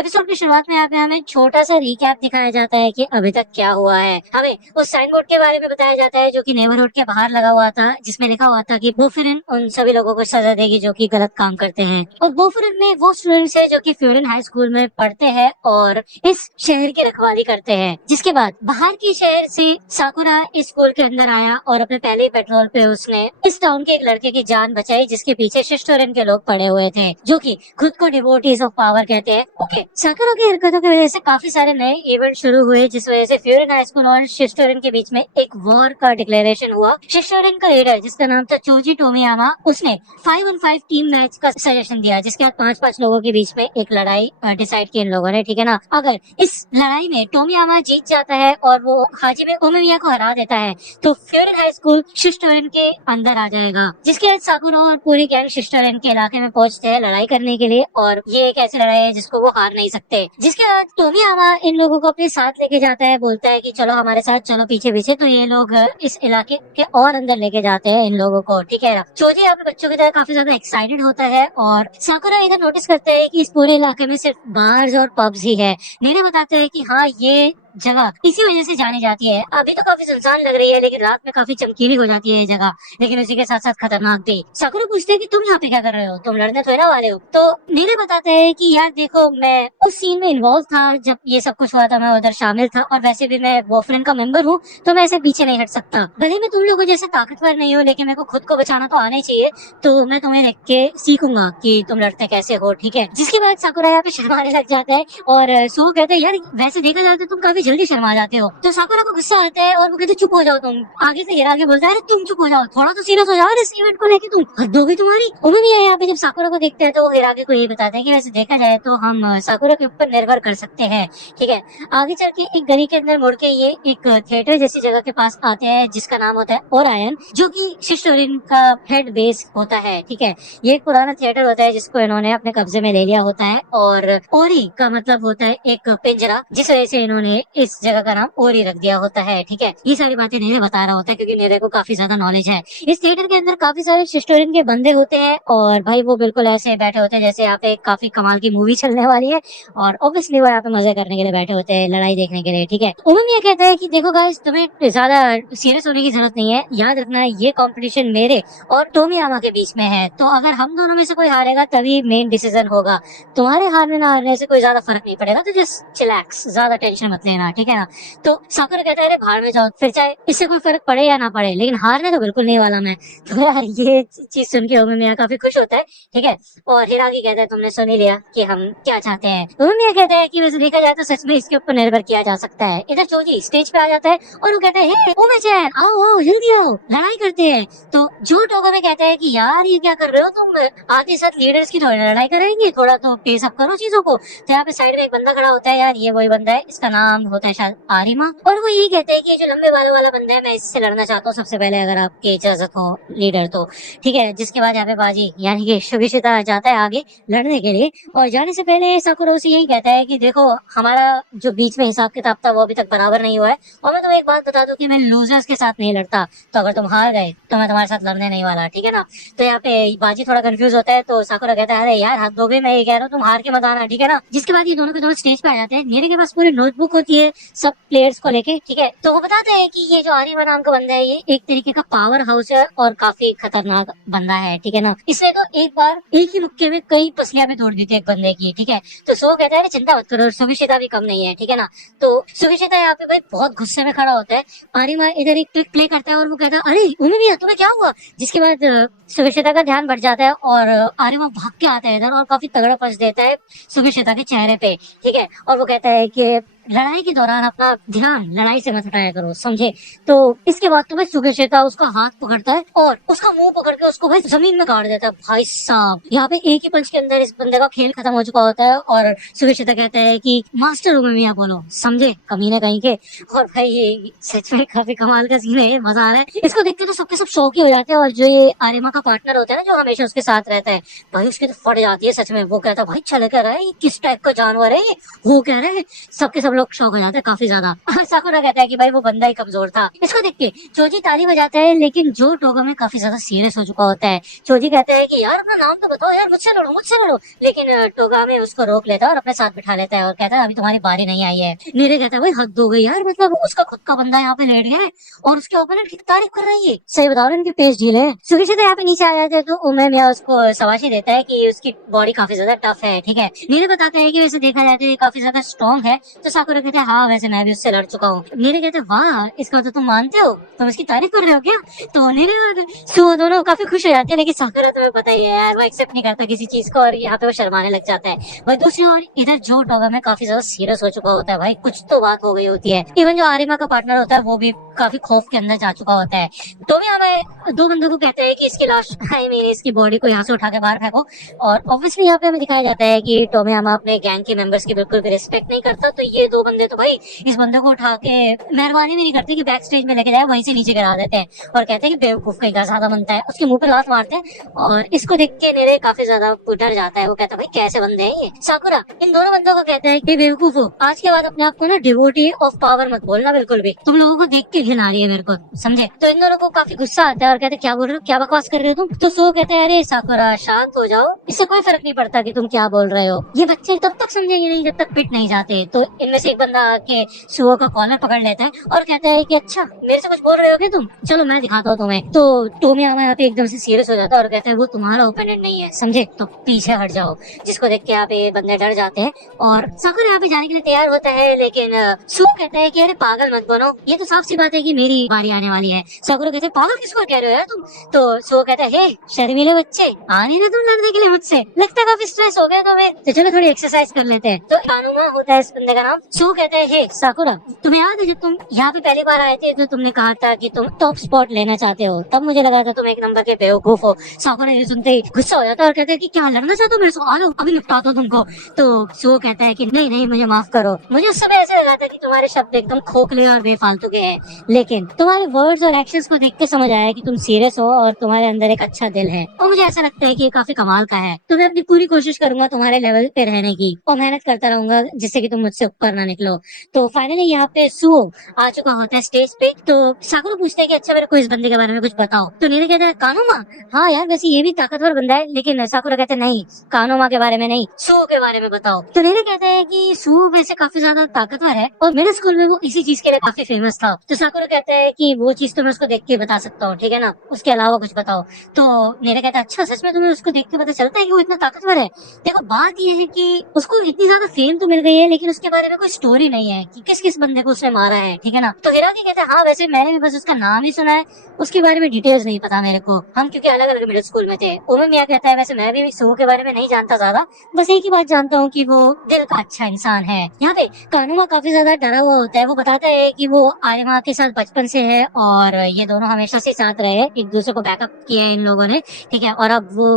Episode की शुरुआत में यहाँ पे हमें छोटा सा रिकैप दिखाया जाता है कि अभी तक क्या हुआ है। हमें उस साइन बोर्ड के बारे में बताया जाता है जो कि नेबरहुड के बाहर लगा हुआ था, जिसमें लिखा हुआ था कि बोफिरिन उन सभी लोगों को सजा देगी जो कि गलत काम करते हैं। और बोफिरिन में वो स्टूडेंट्स है जो कि फ्यूरिन हाई स्कूल में पढ़ते हैं और इस शहर की रखवाली करते हैं। जिसके बाद बाहर की शहर से साकुरा इस स्कूल के अंदर आया और अपने पहले पेट्रोल पे उसने इस टाउन के एक लड़के की जान बचाई, जिसके पीछे शिस्टोरिन के लोग पड़े हुए थे जो कि खुद को डिवोटीज ऑफ पावर कहते हैं। ओके, साकुरा की हरकतों की वजह से काफी सारे नए इवेंट शुरू हुए, जिस वजह से फ्यूरिन हाई स्कूल और शिस्टोरिन के बीच में एक वॉर का डिक्लेरेशन हुआ। शिस्टोरिन का लीडर जिसका नाम था चोजी टोमियामा, उसने 5-on-5 टीम मैच का सजेशन दिया, जिसके बाद 5-5 लोगों के बीच में एक लड़ाई डिसाइड की इन लोगों ने, ठीक है ना। अगर इस लड़ाई में टोमियामा जीत जाता है और वो हाजिमे ओमिया को हरा देता है तो फ्यूरिन हाई स्कूल शिस्टोरिन के अंदर आ जाएगा। जिसके बाद साकुरा और पूरी गैंग शिस्टोरिन के इलाके में पहुंचते हैं लड़ाई करने के लिए, और ये एक ऐसी लड़ाई है जिसको वो हार नहीं सकते। जिसके बाद टोमियामा इन लोगों को अपने साथ लेके जाता है, बोलता है कि चलो हमारे साथ चलो पीछे पीछे। तो ये लोग इस इलाके के और अंदर लेके जाते हैं इन लोगों को, ठीक है ना। चोजी अपने बच्चों की तरह काफी ज्यादा एक्साइटेड होता है और साकुरा इधर नोटिस करते हैं कि इस पूरे इलाके में सिर्फ बार्स और पब्स ही है। नीने बताते हैं कि हाँ, ये जगह इसी वजह से जानी जाती है। अभी तो काफी सुनसान लग रही है, लेकिन रात में काफी चमकीली हो जाती है ये जगह, लेकिन उसी के साथ साथ खतरनाक भी। साकुरा पूछते हैं कि तुम यहाँ पे क्या कर रहे हो, तुम लड़ने थोड़ा वाले हो। तो नीले बताते हैं कि यार देखो, मैं उस सीन में इन्वॉल्व था जब ये सब कुछ हुआ था, मैं उधर शामिल था, और वैसे भी मैं बोफरेन का मेंबर हूँ, तो मैं ऐसे पीछे नहीं हट सकता। भले मैं तुम लोगों जैसे ताकतवर नहीं हूँ, लेकिन मेरे को खुद को बचाना तो आना ही चाहिए। तो मैं तुम्हें देख के सीखूंगा कि तुम लड़ते कैसे हो, ठीक है। जिसके बाद साकुरा यहाँ पे शर्माने लग जाता है और सो कहते हैं यार वैसे देखा जाए तो तुम काफी जल्दी शर्मा जाते हो। तो साकुरा को गुस्सा आता है और वो कहते चुप हो जाओ तुम। आगे से हिरागे बोलता है अरे तुम चुप हो जाओ, थोड़ा तो सीरियस हो जाओ इस इवेंट को लेके, तुम हद हो गई तुम्हारी। उन्होंने यहाँ पे जब साकुरा को देखते हैं तो वो हिरागे को ये बताते हैं कि वैसे देखा जाए तो हम साकुरा के ऊपर निर्भर कर सकते हैं, ठीक है। आगे चल के एक गली के अंदर मुड़ के ये एक थिएटर जैसी जगह के पास आते हैं जिसका नाम होता है ओरायन, जो कि शिस्टोरिन का हेड बेस होता है, ठीक है। ये एक पुराना थिएटर होता है जिसको इन्होंने अपने कब्जे में ले लिया होता है, और ओरी का मतलब होता है एक पिंजरा, जिस वजह से इन्होंने इस जगह का नाम ओरी रख दिया होता है, ठीक है। ये सारी बातें नीरे बता रहा होता है क्योंकि नीरे को काफी ज्यादा नॉलेज है। इस थिएटर के अंदर काफी सारे शिस्टोरिन के बंदे होते हैं और भाई वो बिल्कुल ऐसे बैठे होते हैं जैसे यहाँ पे काफी कमाल की मूवी चलने वाली है, और ऑब्वियसली वो यहाँ पे मजे करने के लिए बैठे होते हैं, लड़ाई देखने के लिए, ठीक है। उन्होंने ये कहता है कि देखो गाइस, तुम्हें ज्यादा सीरियस होने की जरूरत नहीं है। याद रखना ये कॉम्पिटिशन मेरे और टोमियामा के बीच में है, तो अगर हम दोनों में से कोई हारेगा तभी मेन डिसीजन होगा। तुम्हारे हारने ना हारने से कोई ज्यादा फर्क नहीं पड़ेगा, तो जस्ट चिलैक्स, ज्यादा टेंशन मत लेना, ठीक है ना। तो साकुरा कहता है अरे बाहर में जाओ, फिर चाहे इससे कोई फर्क पड़े या ना पड़े, लेकिन हारने तो बिल्कुल नहीं वाला मैं। तो यार ये चीज सुन के ओमिया काफी खुश होता है, ठीक है। और हिरागी कहता है तुमने सुन ही लिया कि हम क्या चाहते हैं। ओमिया कहता है कि वैसे देखा जाए तो सच में इसके ऊपर निर्भर किया जा सकता है। इधर चोजी स्टेज पे आ जाता है और वो कहता है हे ओमे-चैन, आओ आओ जल्दी आओ, लड़ाई करते हैं। तो जो टोगो में कहता है कि यार ये क्या कर रहे हो तुम, आते साथ लीडर्स की थोड़ी लड़ाई करेंगे, थोड़ा तो पेस अप करो चीजों को। तो यहाँ पे साइड में एक बंदा खड़ा होता है, यार ये वही बंदा है, इसका नाम होता है शायद आरिमा, और वो यही कहते हैं कि ये जो लंबे बालों वाला बंदा है मैं इससे लड़ना चाहता हूँ सबसे पहले, अगर आपकी इजाजत हो लीडर तो, ठीक है। जिसके बाद यहाँ पे बाजी यानी कि शुभिशिता जाता है आगे लड़ने के लिए, और जाने से पहले साकुरा उसे यही कहता है कि देखो हमारा जो बीच में हिसाब किताब था वो अभी तक बराबर नहीं हुआ है, और मैं तुम्हें एक बात बता दूं कि मैं लूजर्स के साथ नहीं लड़ता, तो अगर तुम हार गए तो मैं तुम्हारे साथ लड़ने नहीं वाला, ठीक है ना। तो यहाँ पे बाजी थोड़ा कंफ्यूज होता है, तो साकुरा कहता है अरे यार हाथ दो गए, मैं ये कह रहा हूँ तुम हार के मत आना, ठीक है ना। जिसके बाद ये दोनों के दोनों स्टेज पे आ जाते हैं। मेरे के पास पूरी नोटबुक होती है सब प्लेयर्स को लेके, ठीक है। तो वो बताते हैं कि ये जो आरिमा नाम का बंदा है ये एक तरीके का पावर हाउस है और काफी खतरनाक बंदा है, ठीक है ना। इसने तो एक बार एक ही मुक्के में कई पसलियां भी तोड़ दी थी एक बंदे की, ठीक है। तो सो कहता है चिंता मत करो, सुभिशिता भी कम नहीं है, ठीक है ना। तो सुभिशिता यहाँ पे भाई बहुत गुस्से में खड़ा होता है। आरिमा इधर एक ट्रिक प्ले करता है और वो कहता है अरे उन्हें तुम्हें क्या हुआ। जिसके बाद सुभिशिता का ध्यान बढ़ जाता है और आरिमा भाग के आता है इधर और काफी तगड़ा पंच देता है सुभिशिता के चेहरे पे, ठीक है। और वो कहता है कि लड़ाई के दौरान अपना ध्यान लड़ाई से मत हटाया करो, समझे। तो इसके बाद तो भाई सुभिशिता उसका हाथ पकड़ता है और उसका मुंह पकड़ के उसको भाई जमीन में गाड़ देता है। भाई साहब यहाँ पे एक ही पंच के अंदर इस बंदे का खेल खत्म हो चुका होता है, और सुभिशिता कहता है कि मास्टर उमेमिया बोलो, समझे कमीने कहीं के। और भाई ये सच में काफी कमाल का सीन है, मजा आ रहा है इसको देखते तो सबके सब शौक ही हो जाते हैं। और जो ये आरिमा का पार्टनर होता है ना जो हमेशा उसके साथ रहता है, भाई उसकी तो फट जाती है सच में। वो कहता है भाई चले कह रहा है ये किस टाइप का जानवर है ये, वो कह रहे हैं सबके सब लोग शौक हो जाते हैं काफी ज्यादा। साकुरा कहता है कि भाई वो बंदा ही कमजोर था। इसको देख के चोजी ताली बजाता है, लेकिन जो टोगामे काफी ज्यादा सीरियस हो चुका होता है। चोजी कहता है कि यार अपना नाम तो बताओ यार, मुझसे लड़ो मुझसे लड़ो, लेकिन टोगामे उसको रोक लेता है और अपने साथ बिठा लेता है और कहता है अभी तुम्हारी बारी नहीं आई है। नीरे कहता है भाई हद हो गई यार, मतलब उसका खुद का बंदा यहाँ पे लेट गया है और उसके ओपोनेंट की तारीफ कर रही है। सही बताओ ना, इनके पेश ढीले हैं। सुगीशिता यहाँ पे नीचे आ जाते हैं तो उमेमिया उसको शाबाशी देता है कि उसकी बॉडी काफी ज्यादा टफ है। ठीक है, नीरे बताते हैं कि वैसे देखा जाए तो ये काफी ज्यादा स्ट्रॉन्ग है। तो साकुरा कहते हैं हाँ वैसे मैं भी उससे लड़ चुका हूँ। नीरे कहते हैं वाह, इसका तो तुम मानते हो, तुम इसकी तारीफ कर रहे हो क्या? तो नीरे और सो दोनों काफी खुश हो जाते हैं, लेकिन साकुरा तुम्हें पता ही है यार, वो एक्सेप्ट नहीं करता किसी चीज को और यहाँ पे वो शर्माने लग जाता है। वही दूसरी ओर इधर जो टोगामे काफी ज्यादा सीरियस हो चुका होता है, भाई कुछ तो बात हो गई होती है। इवन जो आरिमा का पार्टनर होता है वो भी काफी खौफ के अंदर जा चुका होता है। तो भी हमें दो बंदों को कहते हैं कि इसकी लाश, आई मीन इसकी बॉडी को यहाँ से उठा के बाहर फेंको। और ऑब्वियसली यहाँ पे हमें दिखाया जाता है कि टोमेयामा अपने गैंग के मेंबर्स की बिल्कुल भी रिस्पेक्ट नहीं करता। तो ये दो बंदे तो भाई इस बंदे को उठा के मेहरबानी भी नहीं करते कि बैक स्टेज में लेके जाए, वहीं से नीचे गिरा देते हैं और कहते हैं कि बेवकूफ कहीं का ज्यादा बनता है, उसके मुंह पे लात मारते हैं। और इसको देख के नेरे काफी ज्यादा डर जाता है। वो कहता है भाई कैसे बंदे हैं ये। साकुरा इन दोनों बंदों को कहता है कि बेवकूफ हो, आज के बाद अपने आप को ना डिवोटी ऑफ पावर मत बोलना बिल्कुल भी, तुम लोगों को देख के घिन आ रही है मेरे को, समझे? तो इन दोनों को काफी गुस्सा आता है और कहते क्या बोल रहे हो, क्या बकवास कर रहे हो तुम? तो सो कहते हैं अरे साकुरा शांत हो जाओ, इससे कोई फर्क नहीं पड़ता कि तुम क्या बोल रहे हो। ये बच्चे तब तक समझेंगे नहीं जब तक पिट नहीं जाते। तो इनमें से एक बंदा आके सुओ का कॉलर पकड़ लेता है और कहता है कि अच्छा मेरे से कुछ बोल रहे हो क्या तुम, चलो मैं दिखाता हूँ तुम्हें। तो टोमेयामा यहाँ पे एकदम से सीरियस हो जाता है और कहता है वो तुम्हारा ओपोनेंट नहीं है, समझे, तो पीछे हट जाओ। जिसको देख के यहाँ पे बंदे डर जाते हैं और साकुरा यहाँ पे जाने के लिए तैयार होता है, लेकिन सुओ कहता है कि अरे पागल मत बनो, ये तो साफ सी बात है कि मेरी बारी आने वाली है। साकुरा कहते हैं पागल किसको कह रहे हो यार तुम? तो सुओ कहता है हे शर्मीले बच्चे, आ नहीं रहे तुम लड़ने के लिए मुझसे, लगता है काफी स्ट्रेस हो गया तुम्हें, तो चलो थोड़ी एक्सरसाइज कर लेते हैं। तो कानुमा होता है इस बंदे का नाम। सुओ कहता है हे साकुरा, तुम्हें याद है जब तुम यहाँ पे पहली बार आए थे तो तुमने कहा था कि तुम टॉप स्पॉट लेना चाहते हो, तब मुझे लगा था तुम एक नंबर के बेवकूफ हो। साकुरा ये सुनते ही गुस्सा हो जाता है और कहते हैं कि क्या लड़ना चाहते हो मेरे से, आ लो अभी निपटाता हूं तुमको। तो सुओ कहता है कि नहीं नहीं मुझे माफ करो, मुझे उस समय ऐसे लगा था कि तुम्हारे शब्द एकदम खोखले और बेफालतू के हैं, लेकिन तुम्हारे वर्ड्स और एक्शंस को देख के समझ आया कि तुम सीरियस हो और तुम्हारे अंदर एक अच्छा दिल है, और मुझे ऐसा लगता है कि ये काफी कमाल का है। तो मैं अपनी पूरी कोशिश करूंगा तुम्हारे लेवल पे रहने की और मेहनत करता रहूंगा जिससे कि तुम मुझसे ऊपर ना निकलो। तो फाइनली यहाँ पे सुओ आ चुका होता है स्टेज पे। तो साकुरा पूछता है कि अच्छा मेरे को इस बंदे के बारे में कुछ बताओ। तो नीरे कहता है कानोमा, हाँ यार वैसे ये भी ताकतवर बंदा है, लेकिन साकुरा कहते हैं नहीं कानोमा के बारे में नहीं, सुओ के बारे में बताओ। तो नीरे कहता है कि सुओ वैसे काफी ज्यादा ताकतवर है और मेरे स्कूल में वो इसी चीज के लिए काफी फेमस था। तो साकुरा कहता है कि वो चीज तो मैं उसको देख के बता सकता हूँ, ठीक है ना, उसके अलावा कुछ बताओ। तो नीरे कहता है अच्छा सच में तुम्हें उसको देख के पता चलता है कि वो इतना ताकतवर है? देखो बात ये है कि उसको इतनी ज्यादा फेम तो मिल गई है, लेकिन उसके बारे में कोई स्टोरी नहीं है कि किस किस बंदे को उसने मारा है, ठीक है ना। तो हिराकी कहता है हाँ वैसे मैंने भी बस उसका नाम ही सुना है, उसके बारे में डिटेल्स नहीं पता मेरे को, हम क्योंकि अलग अलग मिडिल स्कूल में थे। उमेमिया कहता है वैसे मैं भी सुओ के बारे में नहीं जानता ज्यादा, बस एक ही बात जानता हूँ कि वो दिल का अच्छा इंसान है। यहाँ पे कानुमा काफी ज्यादा डरा हुआ होता है, वो बताता है कि वो आरिमा के साथ बचपन से है और ये दोनों हमेशा से साथ रहे, एक दूसरे को बैकअप किया है इन लोगों ने, ठीक है, और अब वो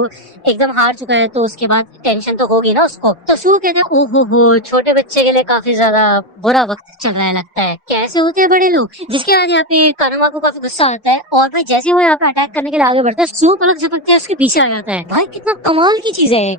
एकदम हार चुका है तो उसके बाद टेंशन तो होगी ना उसको। तो सुओ कहते हैं ओहो हो छोटे बच्चे के लिए काफी ज्यादा बुरा वक्त चल रहा है लगता है, कैसे होते हैं बड़े लोग। जिसके बाद यहाँ पे कानुमा को काफी गुस्सा आता है और भाई जैसे वो यहाँ पे अटैक करने के लिए आगे बढ़ता है, सुओ पलक झपकते हैं उसके पीछे आ जाता है। भाई कितना कमाल की चीज है,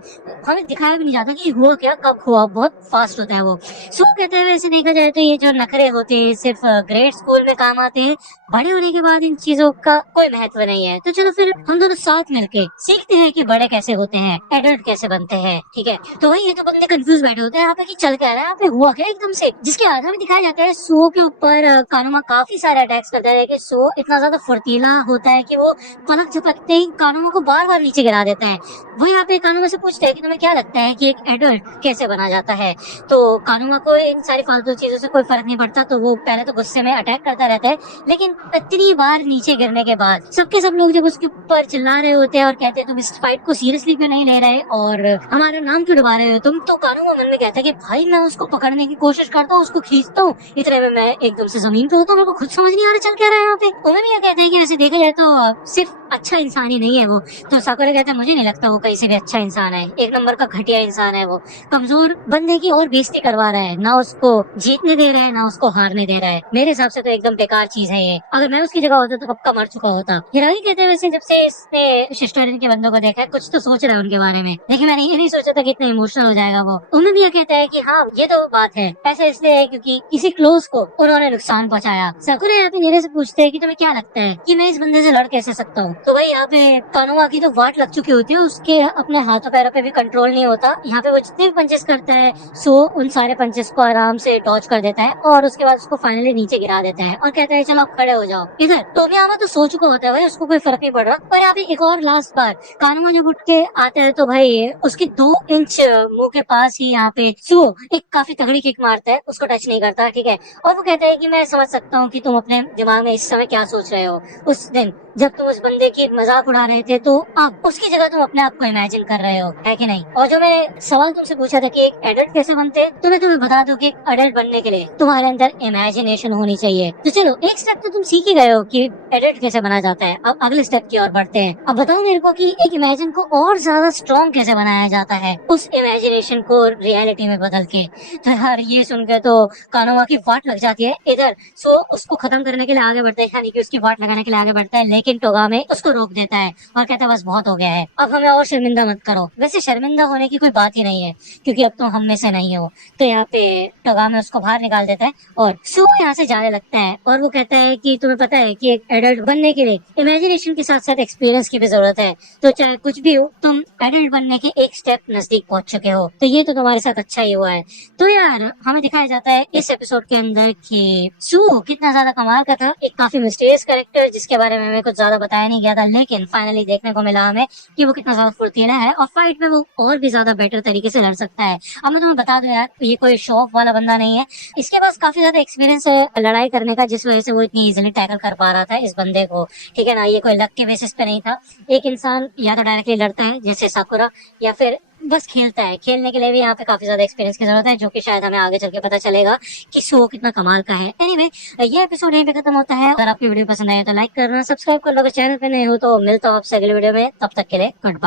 हमें दिखाया भी नहीं जाता कि हुआ क्या कब हुआ, बहुत फास्ट होता है वो। सुओ कहते हैं वैसे देखा जाए तो ये जो नखरे होते हैं सिर्फ ग्रेड स्कूल में काम आते हैं, बड़े होने के बाद इन चीजों का कोई महत्व नहीं है। तो चलो फिर हम दोनों साथ मिलके सीखते हैं कि बड़े कैसे होते हैं, एडल्ट कैसे बनते हैं, ठीक है। तो वही ये तो बंदे कंफ्यूज बैठे होते हैं यहाँ पे कि चल क्या रहा है, यहाँ पे हुआ क्या एकदम से। जिसके आधार में दिखाया जाता है सुओ के ऊपर कानुमा काफी सारे अटैक्स करता है कि सुओ इतना ज्यादा फुर्तीला होता है कि वो पलक झपकते ही कानुमा को बार बार नीचे गिरा देता है। वो यहाँ पे कानुमा से पूछते हैं कि तुम्हें क्या लगता है कि एक एडल्ट कैसे बना जाता है। तो कानुमा को इन सारी फालतू चीजों से कोई फर्क नहीं पड़ता, तो वो पहले तो गुस्से में अटैक करता रहता है, लेकिन इतनी बार नीचे गिरने के बाद सब लोग जब उसके ऊपर चिल्ला रहे होते हैं और कहते हैं तुम इस फाइट को सीरियसली क्यों नहीं ले रहे और हमारा नाम क्यों डुबा रहे हो तुम, तो कानुमा मन में कहता है कि भाई मैं उसको पकड़ने की कोशिश करता हूँ, उसको खींचता हूँ, इतने में मैं एकदम से जमीन पे होता हूँ, मेरे को खुद समझ नहीं आ रहा चल क्या रहा है यहाँ पे। उमेमिया कहते हैं कि वैसे देखा जाए तो सिर्फ अच्छा इंसान ही नहीं है वो। तो साकुरा कहता है मुझे नहीं लगता वो कहीं से भी अच्छा इंसान है, एक नंबर का घटिया इंसान है वो, कमजोर बंदे की और बेइज्जती करवा रहा है, ना उसको जीतने दे रहा है ना उसको हारने दे रहा है। मेरे हिसाब से तो एकदम बेकार चीज है ये, अगर मैं उसकी जगह होता तो कब का मर चुका होता। हिरागी कहते हैं वैसे जब से इसने शिस्टोरियन के बंदों को देखा है कुछ तो सोच रहा है उनके बारे में, लेकिन मैंने ये नहीं सोचा था कि इतना इमोशनल हो जाएगा वो। उमेमिया कहता है कि हाँ हाँ ये तो बात है, ऐसा इसलिए है क्योंकि किसी क्लोज को उन्होंने नुकसान पहुंचाया। साकुरा यहाँ पे नीरे से पूछते हैं कि तुम्हें क्या लगता है कि मैं इस बंदे से लड़ कैसे सकता हूँ। तो भाई यहाँ पे कानोमा की तो वाट लग चुकी होती है, उसके अपने हाथों पैरों पे भी कंट्रोल नहीं होता। यहाँ पे वो जितने भी पंचेस करता है सो उन सारे पंचेस को आराम से डॉज कर देता है और उसके बाद उसको फाइनली नीचे गिरा देता है और कहता है चलो आप खड़े हो जाओ। इधर तोबियामा तो सो चुका होता है भाई, उसको कोई फर्क नहीं पड़ रहा। पर यहाँ पे एक और लास्ट बार कानोमा जब उठ के आता है तो भाई उसके 2 इंच मुंह के पास ही यहाँ पे सो एक काफी तगड़ी किक मारता है, उसको टच नहीं करता, ठीक है। और वो कहता है कि मैं समझ सकता हूँ कि तुम अपने दिमाग में इस समय क्या सोच रहे हो। उस दिन जब तुम उस बंदे की मजाक उड़ा रहे थे तो अब उसकी जगह तुम अपने आप को इमेजिन कर रहे हो, है कि नहीं। और जो मैंने सवाल तुमसे पूछा था कि एक एडल्ट कैसे बनते हैं, तो मैं तुम्हें बता दूं कि एडल्ट बनने के लिए तुम्हारे अंदर इमेजिनेशन होनी चाहिए। तो चलो एक स्टेप तो तुम सीख ही गए हो कि एडल्ट कैसे बना जाता है, अब अगले स्टेप की ओर बढ़ते हैं। अब बताओ मेरे को कि एक इमेजिन को और ज्यादा स्ट्रॉन्ग कैसे बनाया जाता है उस इमेजिनेशन को रियलिटी में बदल के। तो यार ये सुन के तो कानोमा की वाट लग जाती है। इधर सो उसको खत्म करने के लिए आगे बढ़ता है, यानी कि उसकी वाट लगाने के लिए आगे बढ़ता है, लेकिन टोगामे उसको रोक देता है और कहता है बस बहुत हो गया है, अब हमें और शर्मिंदा मत करो। वैसे शर्मिंदा होने की कोई बात ही नहीं है क्योंकि अब तुम हम में से नहीं हो। तो यहाँ पे टोगामे उसको बाहर निकाल देता है और सो यहाँ से जाने लगता है और वो कहता है कि तुम्हें पता है कि एक एडल्ट बनने के लिए इमेजिनेशन के साथ साथ एक्सपीरियंस की भी जरूरत है। तो चाहे कुछ भी हो तुम एडल्ट बनने के एक स्टेप नजदीक पहुंच चुके हो, तो ये तो तुम्हारे साथ अच्छा ही हुआ है। तो यार हमें दिखाया जाता है इस एपिसोड के अंदर कि सू कितना ज्यादा कमाल का था, एक काफी मिस्टीरियस कैरेक्टर जिसके बारे में हमें कुछ ज्यादा बताया नहीं गया था, लेकिन फाइनली देखने को मिला हमें कि वो कितना ज्यादा फुर्तीला है और फाइट में वो और भी ज्यादा बेटर तरीके से लड़ सकता है। अब मैं तुम्हें बता दूं यार, ये कोई शो ऑफ वाला बंदा नहीं है, इसके पास काफी ज्यादा एक्सपीरियंस है लड़ाई करने का, जिस वजह से वो इतनी इजिली टैकल कर पा रहा था इस बंदे को, ठीक है ना। ये कोई लक के बेसिस पे नहीं था। एक इंसान या तो डायरेक्टली लड़ता है जैसे साकुरा, या फिर बस खेलता है। खेलने के लिए भी यहाँ पे काफी ज्यादा एक्सपीरियंस की जरूरत है, जो कि शायद हमें आगे चल के पता चलेगा कि शो कितना कमाल का है। एनीवे ये एपिसोड यहीं पे खत्म होता है। अगर आपकी वीडियो पसंद आए तो लाइक करना, सब्सक्राइब कर लो, अगर चैनल पे नए हो तो मिलता हूँ आपसे अगले वीडियो में। तब तक के लिए गुड बाय।